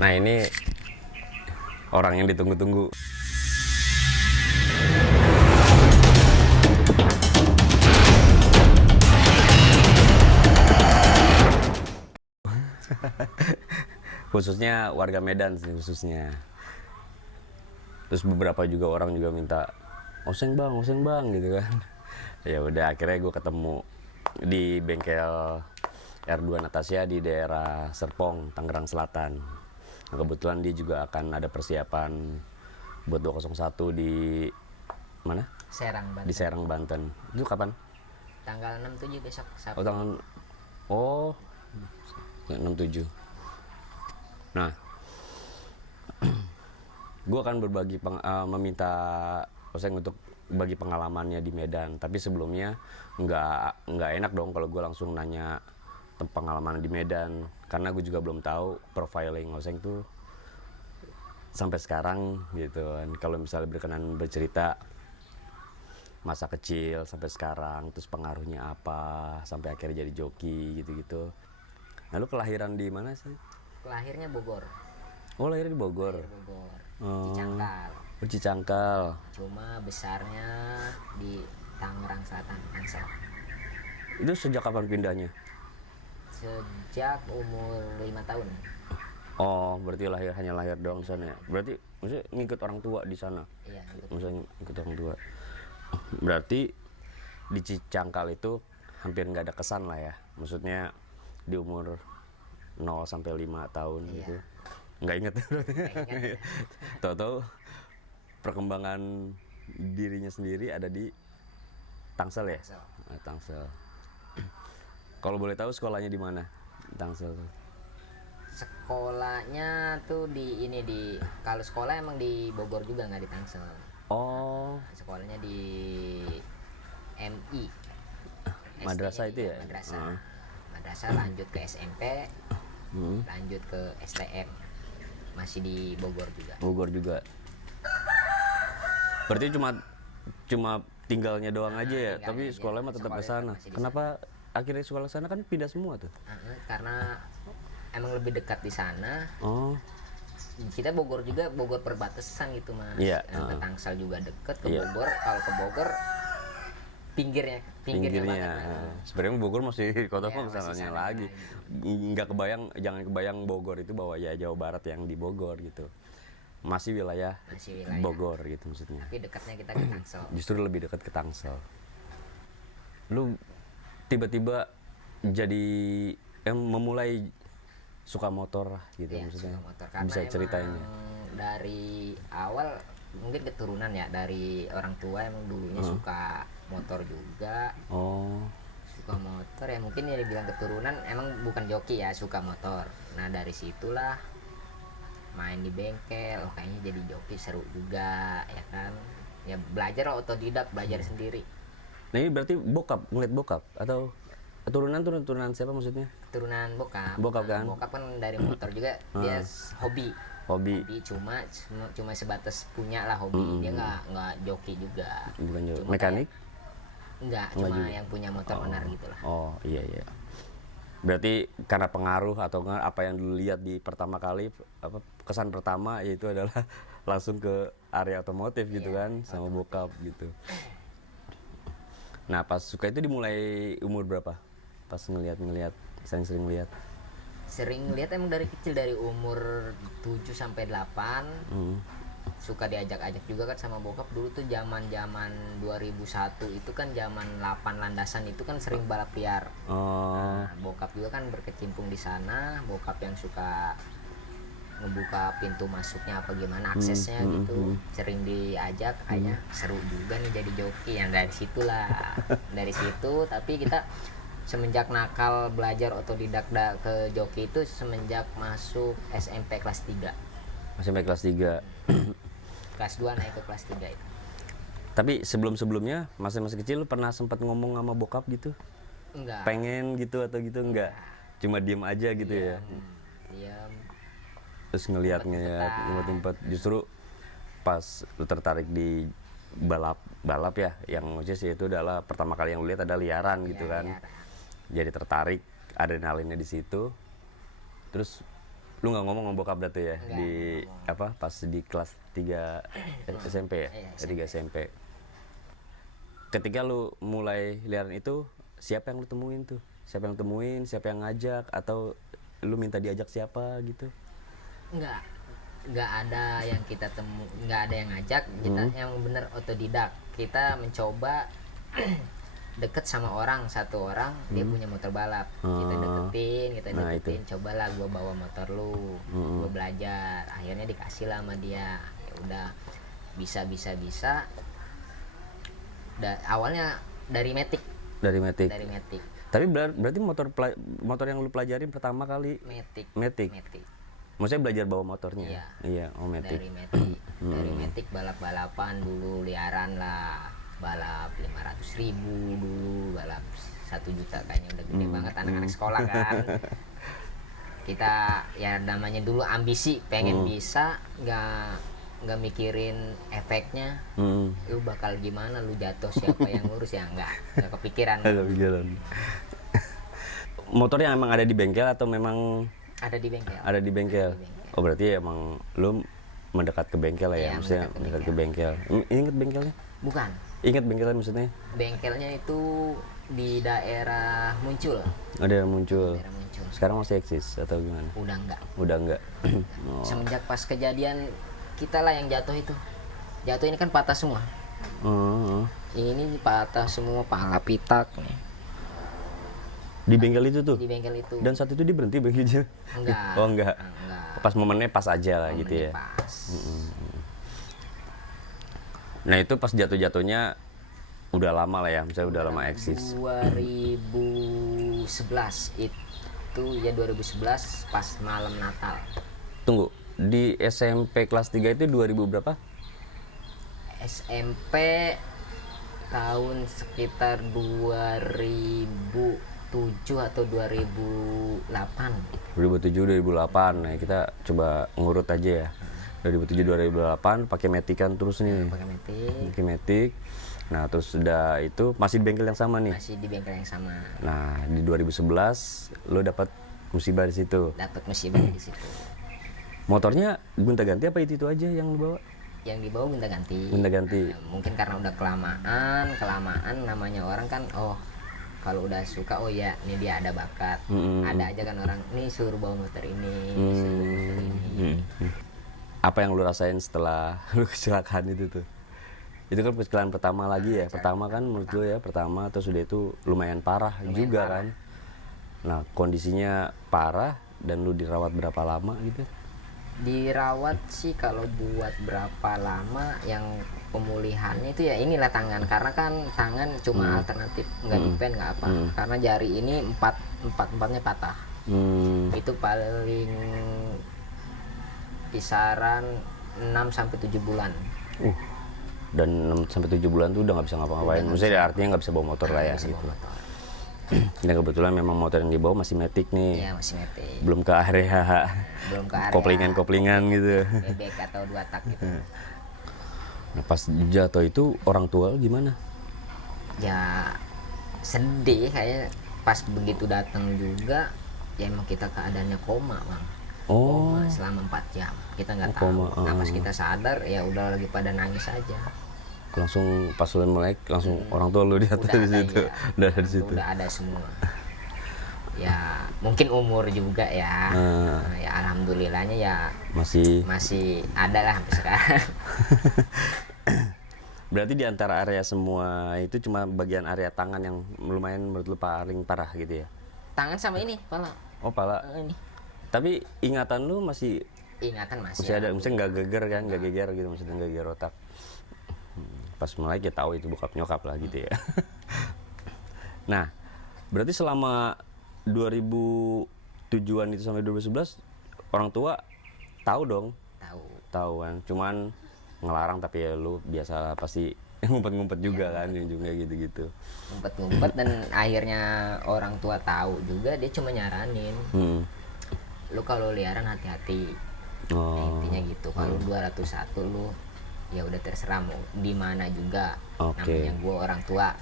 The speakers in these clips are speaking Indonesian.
Nah ini orang yang ditunggu-tunggu. Khususnya warga Medan sih khususnya. Terus beberapa juga orang juga minta oseng bang gitu kan. Ya udah akhirnya gue ketemu di bengkel R2 Natasha di daerah Serpong, Tangerang Selatan. Nah, kebetulan dia juga akan ada persiapan buat 201 di mana? Serang, Di Banten. Serang, Banten. Itu kapan? Tanggal 6/7 besok Oh, Sabtu. tanggal oh 67. Nah, gue akan meminta Oseng untuk bagi pengalamannya di Medan. Tapi sebelumnya nggak enak dong kalau gue langsung nanya pengalaman di Medan, karena gue juga belum tahu profiling Oseng tuh sampai sekarang gitu kan. Kalau misalnya berkenan bercerita masa kecil sampai sekarang, terus pengaruhnya apa sampai akhirnya jadi joki gitu-gitu. Nah, lu kelahiran di mana sih? Lahirnya Bogor. Oh, lahir di Bogor. Lahir Bogor. Oh. Cicangkal. Cicangkal. Cuma besarnya di Tangerang Selatan, Tangsel. Itu sejak kapan pindahnya? Sejak umur 5 tahun. Oh, berarti hanya lahir doang di sana ya? Berarti maksudnya ngikut orang tua di sana? Iya, Maksudnya ngikut orang tua. Berarti di Cicangkal itu hampir nggak ada kesan lah ya? Maksudnya di umur 0 sampai 5 tahun Iya. gitu? Nggak inget berarti? Ingat. Tahu-tahu perkembangan dirinya sendiri ada di Tangsel ya? Tangsel. Tangsel. Kalau boleh tahu sekolahnya di mana? Tangsel. Sekolahnya tuh kalau sekolah emang di Bogor juga, nggak di Tangsel. Oh, Sekolahnya di MI. madrasah SD-nya, itu ya? Madrasah. Madrasah lanjut ke SMP, lanjut ke STM. Masih di Bogor juga. Bogor juga. Berarti cuma tinggalnya doang aja ya, tinggalnya tapi aja. sekolahnya mah tetap ke Sekolahnya sana. masih di Kenapa akhirnya sekolah sana kan pindah semua tuh? Karena emang lebih dekat di sana. Oh, Kita Bogor juga, Bogor perbatasan gitu mas. Iya, Ke Tangsel juga deket, ke Iya. Bogor. Kalau ke Bogor pinggirnya pinggirnya. banget. Sebenarnya Bogor masih kota Iya, masih sananya sana lagi. Nggak kebayang, jangan kebayang Bogor itu bahwa ya Jawa Barat yang di Bogor gitu. Masih wilayah Masih wilayah. Bogor gitu maksudnya. Tapi dekatnya kita ke Tangsel. Justru lebih dekat ke Tangsel. Lu tiba-tiba jadi memulai suka motor lah gitu Iya, maksudnya. suka motor. Karena Bisa ceritain ya. dari awal mungkin keturunan ya, dari orang tua emang dulunya suka motor juga. Oh, Suka motor ya, mungkin ya dibilang keturunan, emang bukan joki ya, suka motor. Nah dari situlah main di bengkel, kayaknya jadi joki seru juga ya kan. Ya belajar otodidak, belajar sendiri. nah ini berarti ngeliat bokap atau turunan siapa maksudnya? Keturunan bokap. Bokap kan? Bokap kan dari motor juga, dia hobi. Hobi, Cuma sebatas punya lah hobi. Dia nggak joki juga. bukan juga Cuma mekanik? Enggak, Enggak cuma juga. yang punya motor benar gitu lah. Oh iya. Berarti karena pengaruh atau enggak apa yang dulu lihat di pertama kali, apa kesan pertama yaitu adalah langsung ke area otomotif gitu Iya, kan sama bokap gitu. Nah pas suka itu dimulai umur berapa? Pas ngelihat sering lihat. Sering lihat emang dari kecil, dari umur 7 sampai 8. Suka diajak-ajak juga kan sama bokap. Dulu tuh zaman-zaman 2001 itu kan zaman 8 landasan itu kan sering balap liar. Oh, Nah, bokap juga kan berkecimpung di sana. Bokap yang suka ngebuka pintu masuknya apa gimana aksesnya gitu. Sering diajak, kayaknya seru juga nih jadi joki. Yang dari situlah. Dari situ, tapi kita semenjak nakal belajar otodidak ke joki itu semenjak masuk SMP kelas 3. sampai kelas 3. Kelas 2 naik ke kelas 3 itu. Tapi sebelum-sebelumnya masih kecil lu pernah sempat ngomong sama bokap gitu? Enggak. Pengen gitu atau gitu enggak? Cuma diem aja gitu ya. Diam. Terus ngeliat justru pas lu tertarik di balap ya, yang maksudnya sih itu adalah pertama kali yang lu lihat ada liaran gitu kan. Liaran. Jadi tertarik, adrenalinnya di situ. Terus Lu nggak ngomong sama bokap berarti ya? Nggak Di ngomong. apa pas di kelas 3 SMP ya? Iya, Tiga SMP. Ketika lu mulai liaran itu, siapa yang lu temuin tuh? Siapa yang temuin, siapa yang ngajak, atau lu minta diajak siapa gitu? Enggak, nggak ada yang kita nggak ada yang ngajak, kita yang bener otodidak. Kita mencoba deket sama satu orang dia punya motor balap, kita Nah, deketin, cobalah gua bawa motor lu, gua belajar, akhirnya dikasih lah sama dia. Ya udah, bisa. Awalnya dari Matic. Dari Matic. Dari Matic. Tapi berarti motor yang lu pelajarin pertama kali Matic. Maksudnya belajar bawa motornya. Iya, oh Matic. Dari Matic. Dari Matic balap-balapan dulu, liaran lah. Balap 500.000 dulu, balap 1 juta kayaknya udah gede banget anak-anak sekolah kan. Kita ya namanya dulu ambisi, pengen bisa, nggak mikirin efeknya. Lu bakal gimana, lu jatuh siapa yang ngurus, ya nggak kepikiran. Ada pikiran. Motornya emang ada di bengkel atau memang Ada di bengkel. ada di bengkel? Oh berarti emang lu mendekat ke bengkel lah ya, Iya, maksudnya mendekat ke bengkel. Ingat bengkelnya? Bukan, Ingat bengkelnya maksudnya? bengkelnya itu di daerah Muncul. Ada yang muncul. Daerah Muncul. Sekarang masih eksis atau gimana? Udah enggak. Udah enggak. Oh. Semenjak pas kejadian kita lah yang jatuh itu. Jatuh ini kan patah semua. Oh. Ini patah semua, pala pitak nih. Di bengkel itu tuh. Di bengkel itu. Dan saat itu dia berhenti bengkelnya. Enggak. Oh enggak. Enggak. Pas momennya pas aja lah gitu ya. Pas. Nah itu pas jatuh-jatuhnya udah lama lah ya, misalnya udah lama eksis. 2011 itu ya 2011 pas malam Natal. Tunggu, di SMP kelas 3 itu 2000 berapa? SMP tahun sekitar 2007 atau 2008. 2007 2008. Nah, kita coba ngurut aja ya. 2007 2008 pakai Matic kan terus nih. Pakai Matic. Pakai Matic. Nah, terus udah itu masih di bengkel yang sama nih. Masih di bengkel yang sama. Nah, di 2011 lo dapat musibah di situ. Dapat musibah di situ. Motornya gonta-ganti apa itu aja yang lo bawa? Yang dibawa gonta-ganti. Gonta-ganti. Mungkin karena udah kelamaan namanya orang kan, oh kalau udah suka, oh ya ini dia ada bakat. Ada aja kan orang, nih suruh bawa motor ini, suruh bawa motor ini. Apa yang lu rasain setelah lu kecelakaan itu tuh? Itu kan kecelakaan pertama lagi ya. Pertama kan menurut lu ya, pertama terus udah itu lumayan parah juga kan. Nah, kondisinya parah dan lu dirawat berapa lama gitu? Dirawat sih kalau buat berapa lama, yang pemulihannya itu ya inilah tangan, karena kan tangan cuma alternatif, nggak dipen nggak apa, karena jari ini empatnya patah. Itu paling kisaran 6-7 bulan. Dan 6-7 bulan tuh udah nggak bisa ngapa-ngapain. Maksudnya artinya nggak bisa bawa motor lah ya gitu. Dan kebetulan memang motor yang dibawa masih Matic nih. Iya, masih Matic. Belum ke area koplingan gitu. Bebek atau 2 tak gitu. Nah, pas jatuh itu orang tua gimana? Ya sedih kayaknya, pas begitu datang juga ya emang kita keadaannya koma, Bang. Koma selama 4 jam. Kita nggak tahu. Nah, pas kita sadar ya udah lagi pada nangis aja. Langsung pas lu melek langsung orang tua lu di atas di situ. Ya. Udah ada di situ. Udah ada semua. Ya mungkin umur juga ya. Ya alhamdulillahnya ya masih ada lah sampai sekarang. Berarti di antara area semua itu cuma bagian area tangan yang lumayan menurut lu paling parah gitu ya? Tangan sama ini, pala. Oh, pala. Ini. Tapi ingatan lu masih Masih ada, maksudnya nggak geger kan, nggak geger gitu, maksudnya nggak geger otak. Pas mulai kita tahu itu bokap nyokap lah gitu ya. Nah, berarti selama 2007-an itu sampai 2011 orang tua tahu dong? Tahu kan, cuman ngelarang, tapi ya lu biasa pasti ngumpet-ngumpet juga kan, ujungnya gitu-gitu. Ngumpet-ngumpet dan akhirnya orang tua tahu juga, dia cuma nyaranin. Lu kalau liaran hati-hati. Intinya gitu. Kalau 201 lu ya udah terserah mau di mana juga. Namanya gue orang tua.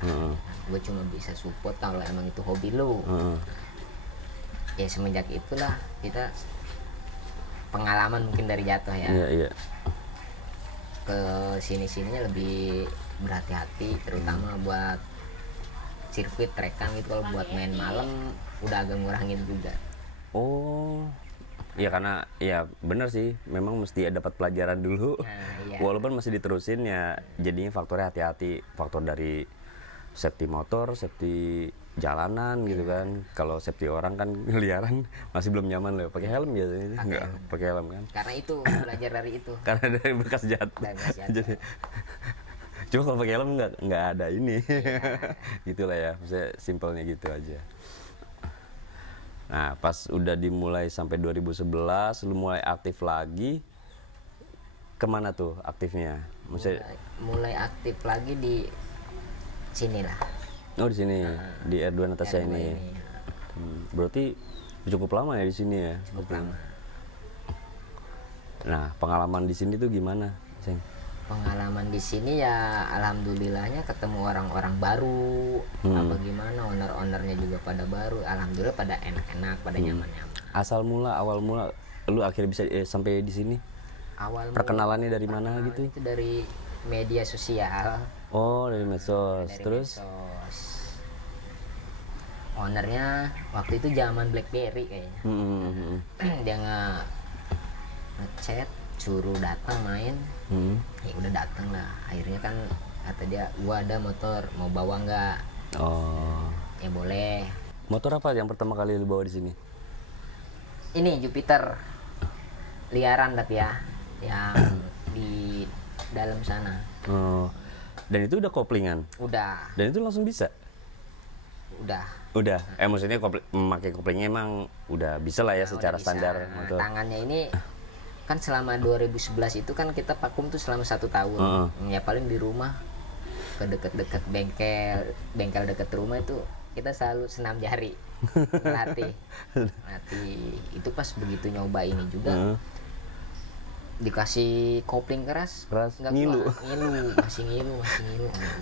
Gue cuma bisa support kalau emang itu hobi lu. Ya semenjak itulah kita pengalaman mungkin dari jatuh ya. Iya, iya. Ke sini-sininya lebih berhati-hati, terutama buat sirkuit trekan gitu. Kalau buat main malam udah agak ngurangin juga. Oh, ya karena ya benar sih, memang mesti dapat pelajaran dulu. Nah, iya. Walaupun masih diterusin ya, jadinya faktornya hati-hati, faktor dari safety motor, safety jalanan gitu kan. Kalau safety orang kan liaran masih belum nyaman loh. Pakai helm biasanya sih, nggak pakai helm kan? Karena itu belajar dari itu. Karena dari bekas jatuh. Dari bekas jatuh. Jadi, cuma kalau pakai helm nggak ada ini. Gitulah ya, maksudnya simpelnya gitu aja. Nah, pas udah dimulai sampai 2011, lu mulai aktif lagi, kemana tuh aktifnya? Maksudnya, mulai aktif lagi di sini lah. oh di sini, di R2 Natasha R2 ini. Berarti cukup lama ya di sini ya? Cukup lama. Nah, pengalaman di sini tuh gimana, Seng? Pengalaman di sini ya alhamdulillahnya ketemu orang-orang baru, apa gimana, owner-ownernya juga pada baru, alhamdulillah pada enak-enak, pada nyaman-nyaman. Awal mula lu akhirnya bisa sampai di sini? Awal Perkenalannya dari mana gitu? itu dari media sosial. Oh, dari medsos. Dari Terus? medsos. Ownernya waktu itu zaman BlackBerry kayaknya. Dia ngechat suruh datang main. Ya udah datang lah. Akhirnya kan kata dia, gua ada motor, mau bawa nggak? Oh. Ya boleh. Motor apa yang pertama kali lu bawa di sini? Ini Jupiter liaran tapi ya, yang di dalam sana. Oh. Dan itu udah koplingan? Udah. Dan itu langsung bisa? Udah. Udah. Maksudnya memakai koplingnya emang udah bisa lah ya secara Udah bisa. standar motor. Tangannya ini kan selama 2011 itu kan kita vakum tuh selama 1 tahun. Ya paling di rumah ke deket-deket bengkel deket rumah itu kita selalu senam jari latih. Itu pas begitu nyoba ini juga dikasih kopling keras nggak ngilu. masih ngilu.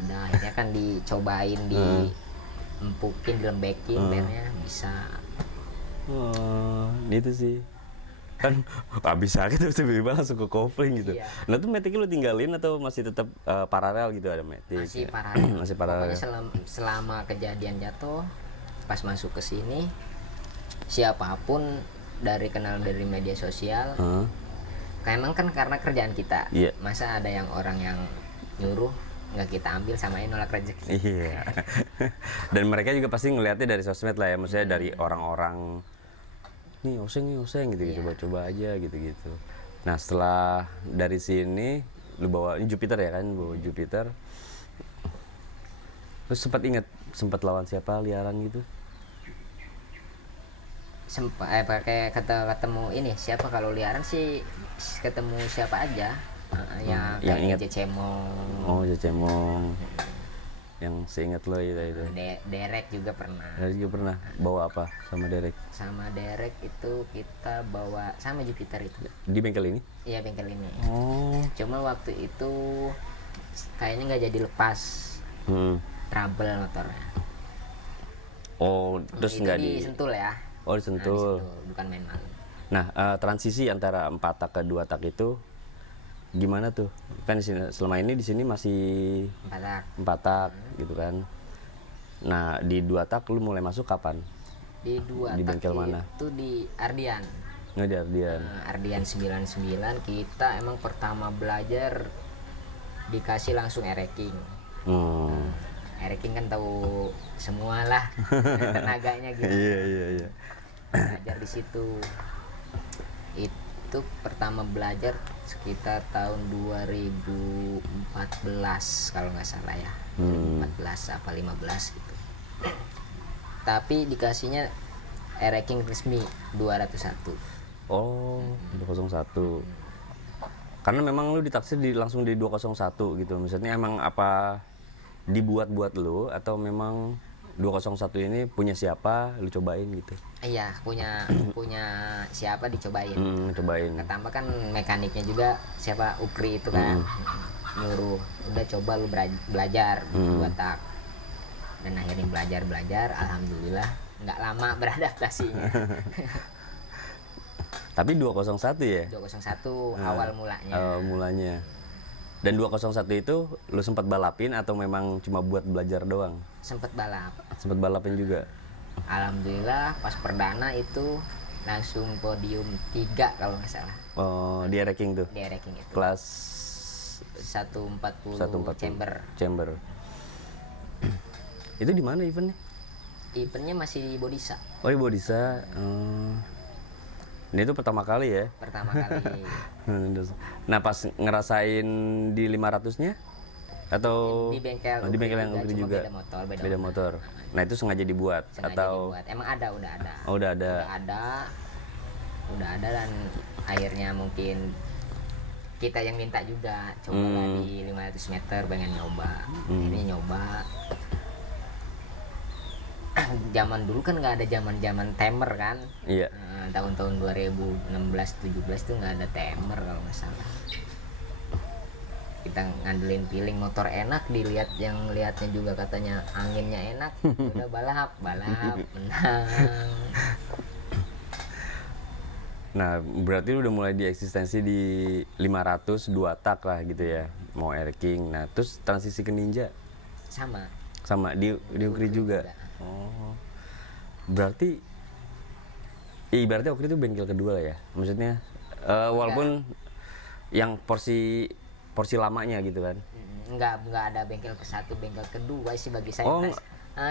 Udah akhirnya kan dicobain diempukin dilembekin akhirnya bisa. Oh, itu sih kan bisa gitu tiba-tiba langsung ke kopling gitu. Iya. Nah tuh metiknya lu tinggalin atau masih tetap paralel gitu, ada metik? Masih paralel. Masih paralel. Pokoknya selama kejadian jatuh pas masuk ke sini siapapun dari media sosial emang kan karena kerjaan kita. Iya. Masa ada yang orang yang nyuruh nggak kita ambil, samain nolak rezeki. Iya. Dan mereka juga pasti ngelihatnya dari sosmed lah ya, maksudnya dari orang-orang nih oseng gitu, coba-coba aja gitu. Nah setelah dari sini lu bawa ini Jupiter ya kan, bawa Jupiter. Terus sempat lawan siapa liaran gitu? Pakai ketemu ini siapa, kalau liaran sih ketemu siapa aja yang ingat Jecemong. Oh Jecemong. Yang seingat lo itu. Derek juga pernah. Bawa apa sama Derek? Sama Derek itu kita bawa sama Jupiter itu. Di bengkel ini? Iya bengkel ini. Oh. Cuma waktu itu kayaknya nggak jadi lepas. Trouble motornya. Oh, terus nggak disentul ya? Oh disentul. Bukan main malam. Nah transisi antara 4 tak ke 2 tak itu gimana tuh? Kan selama ini di sini masih 4 tak gitu kan. Nah, di 2 tak lu mulai masuk kapan? Di 2 di tak bengkel mana? Itu di Ardian. Di Ardian. Ardian 99 kita emang pertama belajar dikasih langsung ereking. Ereking kan tahu semua lah tenaganya gitu. Iya. Belajar di situ. Itu pertama belajar sekitar tahun 2014 kalau nggak salah ya. 2014 apa 15 gitu. Tapi dikasihnya ereking resmi 201. Oh, 201. Karena memang lu ditaksir langsung di 201 gitu. Maksudnya emang apa dibuat-buat lu atau memang 201 ini punya siapa lu cobain gitu? Iya, punya siapa dicobain. Cobain. Ketambah kan mekaniknya juga siapa Ukri itu kan. Nyuruh, udah coba lu belajar 2 tak. Dan akhirnya belajar alhamdulillah nggak lama beradaptasinya. Tapi 201 ya? 201 awal mulanya. Mulanya. Dan 201 itu lu sempat balapin atau memang cuma buat belajar doang? Sempet balap. Sempat balapin juga. Alhamdulillah pas perdana itu langsung podium 3 kalau nggak salah. Oh, di ranking tuh. Di ranking itu. Kelas 140 chamber. Chamber. Itu di mana eventnya? Eventnya masih di Bodisa. Oh, di Bodisa. Ini itu pertama kali ya? Pertama kali. Nah, pas ngerasain di 500-nya? Atau di bengkel yang Ukri juga? Beda motor. Nah, itu sengaja dibuat? Atau dibuat. Emang ada, udah ada. Oh, udah ada. Udah ada dan akhirnya mungkin kita yang minta juga coba di 500 meter pengen nyoba. Ini nyoba. Zaman dulu kan nggak ada zaman timer kan. Iya. Tahun-tahun 2016-17 tuh nggak ada timer kalau nggak salah. Kita ngandelin feeling, motor enak, lihatnya juga katanya anginnya enak. Udah balap menang. Nah, berarti udah mulai di eksistensi di 500 2 tak lah gitu ya, mau Air King. Nah, terus transisi ke Ninja sama di Ukri juga. Oh, berarti ibaratnya Ukri itu bengkel kedua lah ya, maksudnya walaupun yang porsi lamanya gitu kan. Enggak ada bengkel ke-1, bengkel kedua sih bagi saya.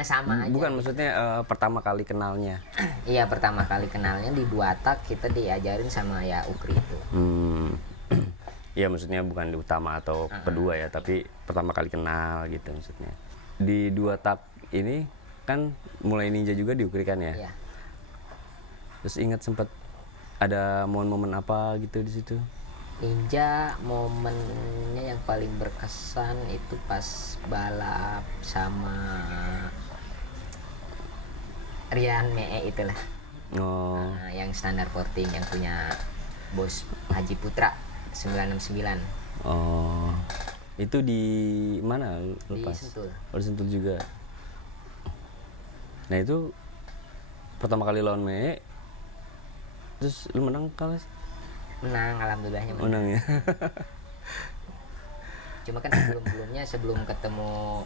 Sama aja. Bukan, maksudnya pertama kali kenalnya. Iya, pertama kali kenalnya di 2 tak kita diajarin sama ya Ukri itu. Iya, maksudnya bukan di utama atau kedua ya, tapi pertama kali kenal gitu maksudnya. Di 2 tak ini kan mulai Ninja juga di Ukri kan ya? Iya. Terus ingat sempat ada momen-momen apa gitu di situ? Ninja momennya yang paling berkesan itu pas balap sama Rian Mee itulah. Oh. Yang standar porting yang punya bos Haji Putra 969. Oh. Itu di mana lepas? Di Sentul. Oh, di Sentul juga. Nah, itu pertama kali lawan Mee. Terus lu menang kalah sih? Menang, alhamdulillahnya menang ya. Cuma kan sebelum ketemu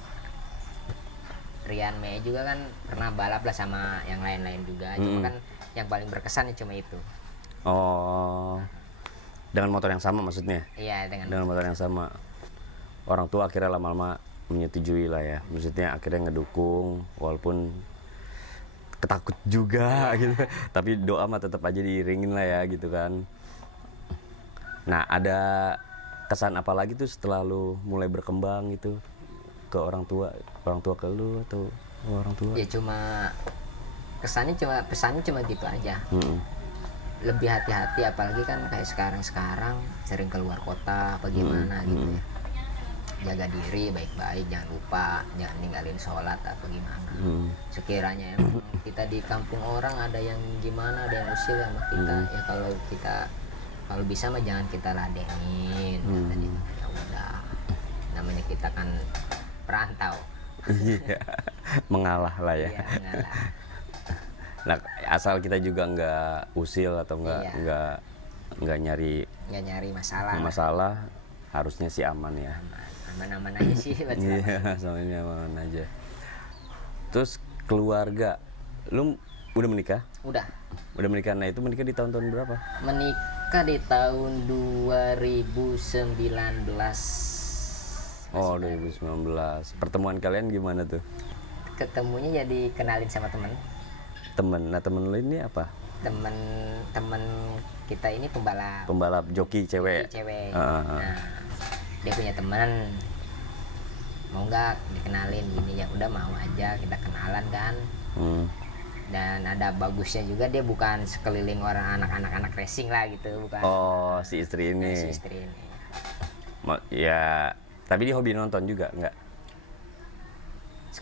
Rian Mee juga kan pernah balap lah sama yang lain-lain juga. Cuma kan yang paling berkesan cuma itu. Oh, dengan motor yang sama maksudnya? Iya, dengan motor yang sama. Orang tua akhirnya lama-lama menyetujui lah ya, maksudnya akhirnya ngedukung walaupun ketakut juga gitu, tapi doa mah tetap aja diiringin lah ya gitu kan. Nah, ada kesan apa lagi tuh setelah lu mulai berkembang gitu ke orang tua ke lu atau orang tua? Ya cuma pesannya cuma gitu aja. Lebih hati-hati, apalagi kan kayak sekarang sering keluar kota apa gimana gitu ya. Jaga diri baik-baik, jangan lupa, jangan ninggalin sholat apa gimana. Sekiranya emang kita di kampung orang ada yang gimana, ada yang usil sama kita, ya kalau bisa mah jangan kita ladenin. Ya udah, namanya kita kan perantau. Iya, mengalah lah ya. Iya, mengalah. Nah, asal kita juga nggak usil atau nggak nyari masalah, harusnya sih aman ya. Aman aja sih. Iya, sama ini aman aja. Terus keluarga, lu udah menikah? Udah menikah. Nah, itu menikah di tahun-tahun berapa? Menikah di tahun 2019. Oh, 2019. Pertemuan kalian gimana tuh? Ketemunya jadi kenalin sama temen. Nah, temen lu ini apa? Temen kita ini pembalap joki cewek. Nah, dia punya teman, mau nggak dikenalin gini, ya udah mau aja, kita kenalan kan. Dan ada bagusnya juga, dia bukan sekeliling orang anak racing lah gitu, bukan. Oh, si istri ini. Ya, tapi dia hobi nonton juga nggak?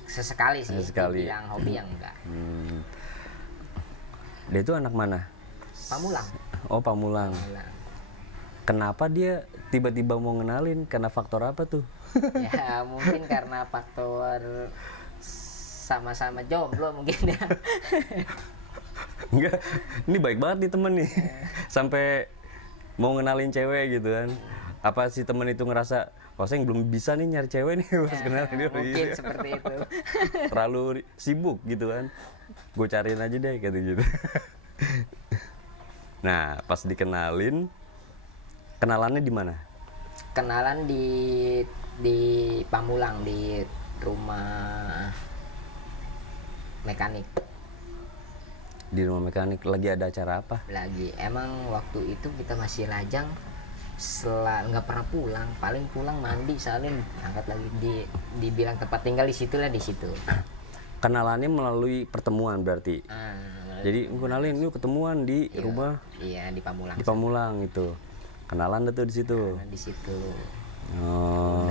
Sesekali sih. Bilang hobi yang enggak. Dia itu anak mana? Pamulang. Oh, Pamulang. Kenapa dia tiba-tiba mau ngenalin? Karena faktor apa tuh? Ya mungkin karena faktor sama-sama jomblo mungkin ya. Enggak, ini baik banget nih temen nih. Sampai mau ngenalin cewek gitu kan. Apa si temen itu ngerasa, oh saya belum bisa nih nyari cewek nih pas kenalin dia Mungkin gitu. seperti itu. Terlalu sibuk gitu kan. Gue cariin aja deh kata gitu. Nah, pas dikenalin, kenalannya di mana? Kenalan di Pamulang, di rumah mekanik. Di rumah mekanik lagi ada acara apa? Lagi emang waktu itu kita masih lajang, nggak pernah pulang, paling pulang mandi salin angkat lagi, dibilang tempat tinggal di situ lah, di situ. Kenalannya melalui pertemuan berarti. Jadi Jadi kenalin yuk ketemuan di rumah iya di Pamulang. di Pamulang itu. Kenalan dah tuh di situ. Di situ. Oh.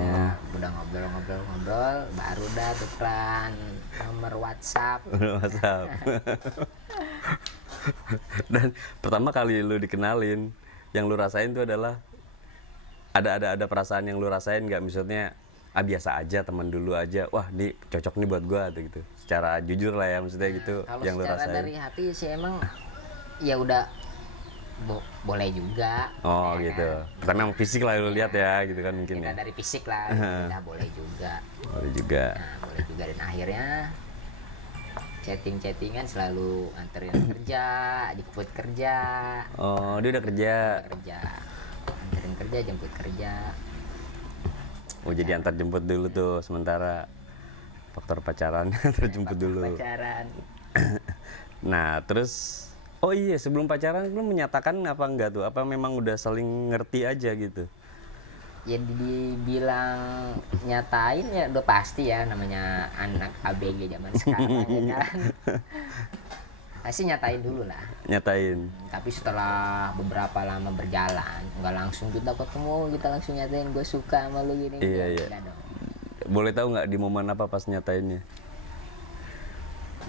Udah ngobrol, baru dah tukeran nomor WhatsApp. WhatsApp. Dan pertama kali lu dikenalin, yang lu rasain tuh adalah ada perasaan yang lu rasain nggak, maksudnya biasa aja, teman dulu aja, wah nih cocok nih buat gua tuh gitu. Secara jujur lah ya, maksudnya gitu Kalau yang lu secara rasain. dari hati sih emang ya udah boleh juga. Oh ya gitu. kan? Pertama yang fisik lah lu lihat ya gitu kan mungkin Kita ya. dari fisik lah, udah boleh juga. Boleh juga. Nah, boleh juga, dan akhirnya chattingan selalu anterin kerja, jemput kerja. Oh, dia udah kerja. Anterin kerja, jemput kerja. Oh, jadi antar jemput dulu tuh sementara. Faktor pacaran terjemput dulu. Pacaran. Nah, terus oh iya, sebelum pacaran lu menyatakan apa enggak tuh? Apa memang udah saling ngerti aja gitu? Ya dibilang nyatain ya udah pasti ya, namanya anak ABG zaman sekarang ya kan. Pasti nyatain dulu lah. Nyatain. Tapi setelah beberapa lama berjalan, nggak langsung kita ketemu kita langsung nyatain gue suka sama lu gini. Iya, iya. Enggak dong. Boleh tahu nggak di momen apa pas nyatainnya?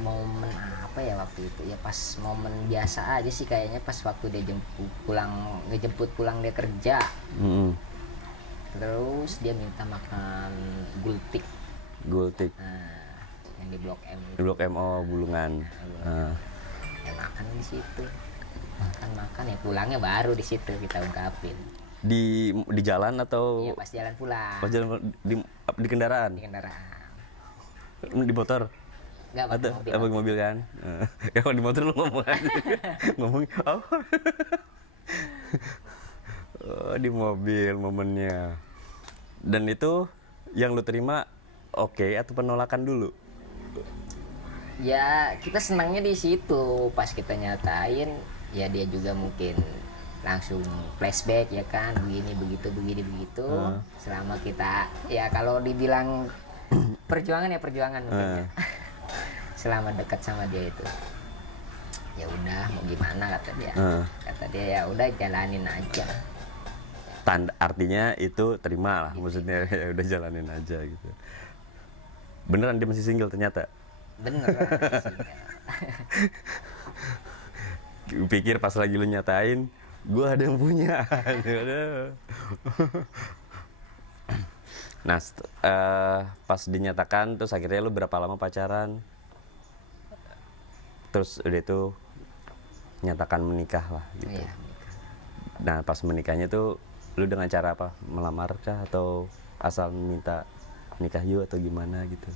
Momen apa ya waktu itu ya, pas momen biasa aja sih kayaknya, pas waktu dia ngejemput pulang dia kerja. Terus dia minta makan gultik. Gultik. Nah, yang di Blok M Di itu. Blok M, oh, Bulungan. Ya makan di situ. Makan ya, pulangnya baru di situ kita ungkapin. Di jalan atau Iya, pas jalan pulang. pas jalan di kendaraan? Di kendaraan. Di motor? Enggak pakai Atau mobil. apa di mobil kan? Ya kalau di motor lu ngomong aja. Ngomong apa? Oh, di mobil momennya. Dan itu yang lu terima oke atau penolakan dulu? Ya kita senangnya di situ, pas kita nyatain ya dia juga mungkin langsung flashback ya kan, begini begitu. Selama kita ya kalau dibilang perjuangan ya perjuangan mungkin ya. Selama dekat sama dia itu ya udah mau gimana kata dia ya udah jalanin aja. Artinya itu terima lah, maksudnya ya udah jalanin aja gitu. Beneran dia masih single ternyata? Bener sih. Pikir pas lagi lu nyatain gue ada yang punya. Nah, pas dinyatakan terus akhirnya lu berapa lama pacaran? Terus udah itu nyatakan menikah lah gitu. Iya. Nah, pas menikahnya tuh lu dengan cara apa? Melamar kah atau asal minta nikah yuk atau gimana gitu?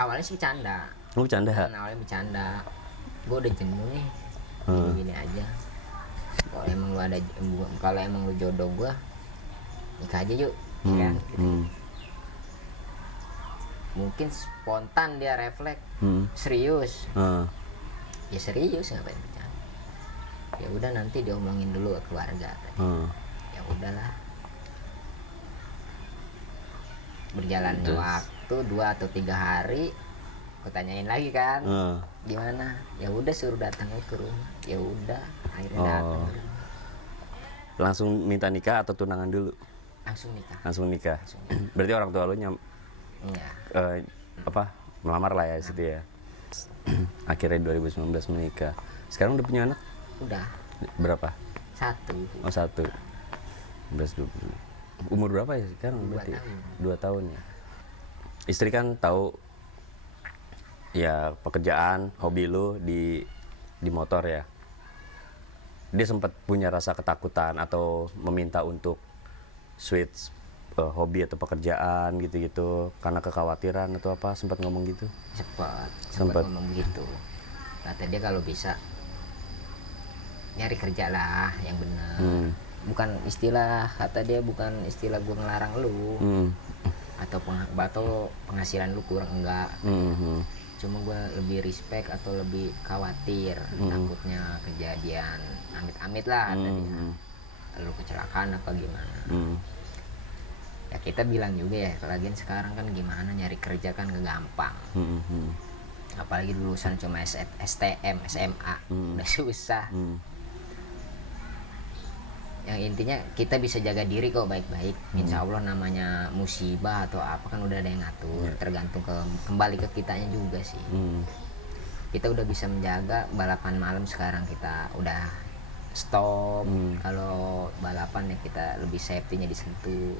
Awalnya sih bercanda. Lu bercanda? Awalnya bercanda. Gue udah jenuh nih. Gini aja. Kalau emang lu jodoh gue, nikah aja yuk. Ya, gitu. Mungkin spontan dia refleks. Serius. Ya serius, ngapain bercanda. Ya udah nanti diomongin dulu ke keluarga. Ya udahlah. Berjalannya waktu 2 atau 3 hari, aku tanyain lagi kan, gimana? Ya udah suruh datang ke rumah. Ya udah, akhirnya datang. Langsung minta nikah atau tunangan dulu? Langsung nikah. Langsung nikah. Berarti orang tua lu Iya. melamar lah ya situ ya. Akhirnya 2019 menikah. Sekarang udah punya anak? Udah. Berapa? 1. Oh, 1. 11-20. Umur berapa ya sekarang? 2 berarti? tahun. 2 tahun ya. Istri kan tahu ya pekerjaan, hobi lu di di motor ya, dia sempat punya rasa ketakutan atau meminta untuk switch hobi atau pekerjaan gitu-gitu karena kekhawatiran atau apa, sempat ngomong gitu? Sempat ngomong gitu. Kata dia kalau bisa nyari kerja lah yang benar. Bukan istilah, kata dia bukan istilah gue ngelarang lu atau penghasilan lu kurang, enggak. Cuma gue lebih respect atau lebih khawatir takutnya kejadian amit-amit lah kata dia. Lu kecelakaan apa gimana. Ya kita bilang juga ya, lagian sekarang kan gimana nyari kerja kan gampang. Apalagi lulusan cuma STM, SMA udah susah. Yang intinya kita bisa jaga diri kok baik-baik. Insya Allah namanya musibah atau apa kan udah ada yang ngatur. Tergantung kembali ke kitanya juga sih. Kita udah bisa menjaga balapan malam, sekarang kita udah stop. Kalau balapan ya kita lebih safety-nya di Sentul.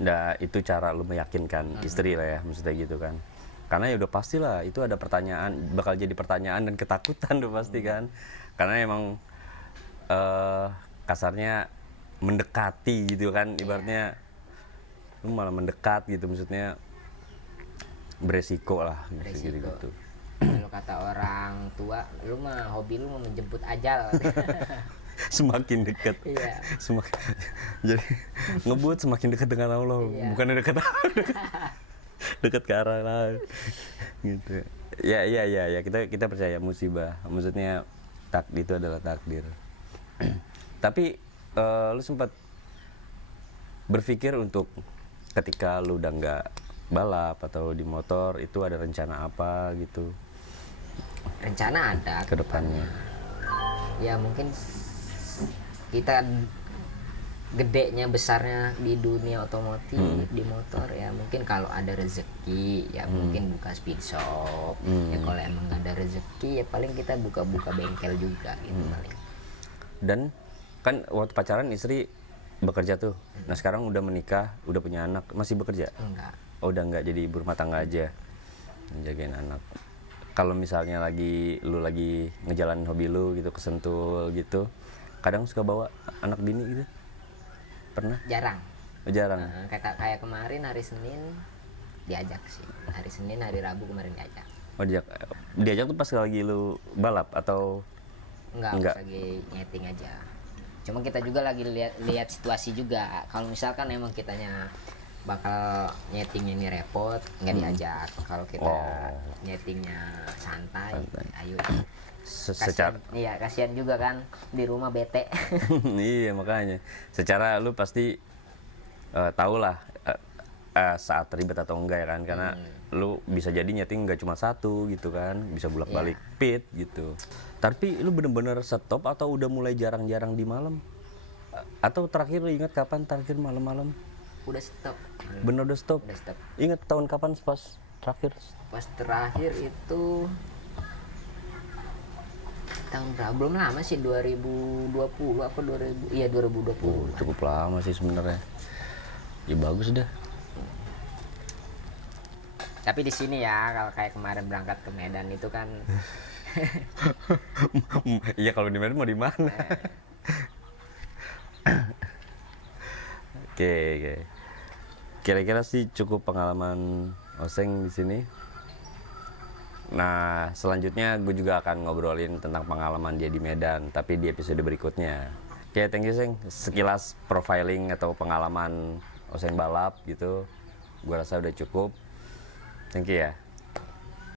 Nah itu cara lu meyakinkan istri lah ya, maksudnya gitu kan. Karena ya udah pastilah itu ada pertanyaan, bakal jadi pertanyaan dan ketakutan udah pasti kan. Karena emang kasarnya mendekati gitu kan, ibaratnya lu malah mendekat gitu, maksudnya beresiko lah gitu. Kalau kata orang tua, lu mah hobi lu mau menjemput ajal. Semakin dekat. Iya. Jadi ngebut semakin dekat dengan Allah, bukan dekat dekat ke arah lain gitu. Ya kita percaya musibah, maksudnya itu adalah takdir. Tapi lu sempat berpikir untuk ketika lu udah nggak balap atau di motor itu ada rencana apa gitu? Rencana ada ke depannya. Ya mungkin kita gedenya besarnya di dunia otomotif di motor ya, mungkin kalau ada rezeki ya mungkin buka speed shop. Ya kalau emang nggak ada rezeki ya paling kita buka bengkel juga gitu paling. Dan kan waktu pacaran istri bekerja tuh. Nah sekarang udah menikah, udah punya anak, masih bekerja? Enggak. Oh udah enggak, jadi ibu rumah tangga aja, menjagain anak. Kalau misalnya lu lagi ngejalanin hobi lu gitu ke Sentul gitu, kadang suka bawa anak bini gitu? Pernah? Jarang. Jarang? Kayak kemarin hari Senin diajak sih. Hari Senin, hari Rabu kemarin diajak. Oh diajak tuh pas lagi lu balap atau? Enggak. Pas lagi nyeting aja. Cuma kita juga lagi lihat situasi juga. Kalau misalkan emang kitanya bakal nyetingnya ini repot, nggak diajak. Kalau kita nyetingnya santai, ayo. Kasihan juga kan di rumah bete. Iya makanya. Secara lu pasti tahu lah saat ribet atau enggak ya kan, karena lu bisa jadi nyeting nggak cuma satu gitu kan, bisa bolak-balik pit gitu. Tapi lu bener-bener stop atau udah mulai jarang-jarang di malam? Atau terakhir lu ingat kapan terakhir malam-malam? Udah stop. Bener udah stop? Udah stop. Ingat tahun kapan pas terakhir? Pas terakhir itu tahun berapa? Belum lama sih, 2020 apa 2000? Iya 2020. Cukup lama sih sebenarnya. Ya bagus dah. Tapi di sini ya, kalau kayak kemarin berangkat ke Medan itu kan. Iya kalau di Medan mau di mana? Oke. Kira-kira sih cukup pengalaman Oseng di sini. Nah, selanjutnya gue juga akan ngobrolin tentang pengalaman dia di Medan, tapi di episode berikutnya. Oke, thank you Seng. Sekilas profiling atau pengalaman Oseng balap gitu, gue rasa udah cukup. Thank you ya.